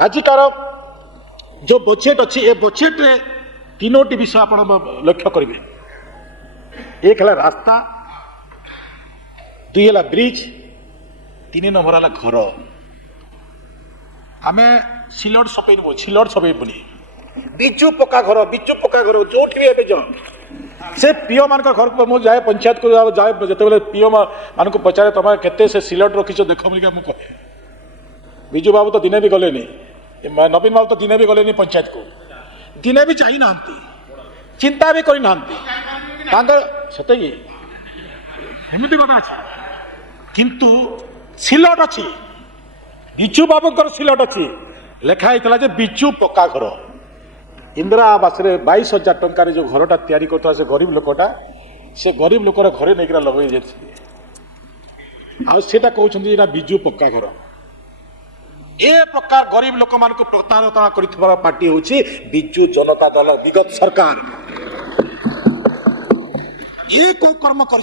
ଆଜିକାର जो बजेट अच्छी ए बजेट रे तीनोटी विषय आप लक्ष्य करेंगे। एक है रास्ता, दुई है ब्रिज, तीन नंबर है घर। आम सिलट सफेबू सिलट सफेबुनि बिजु पक्का घर जो जा से पीओ मान घर को मुझे जाए पंचायत को जाए जिते पीओ मान को पचारे तुम केते से सिलट रखीच देख बोलिका मुझे कहे बिजु बाबू तो दिने भी गले नवीन बाबू तो दिने भी गले पंचायत को दिने भी चाही ना चिंता भी करना सत एमती कथा अच्छे किंतु सिलट अच्छी बिजु बाबूर सिलट अच्छी लेखाई जे बिजु पक्का घर इंदिरा आवास 22,000 टंकार जो घरटा तैयारी करता से गरीब लोकटा से गरीब लोकर घरे नहीं लगे आटा कहते बिजु पक्का घर ए प्रकार गरीब लोक मान प्रताड़ना कर पार्टी हूँ बिजु जनता दल विगत सरकार ये को कर्म कर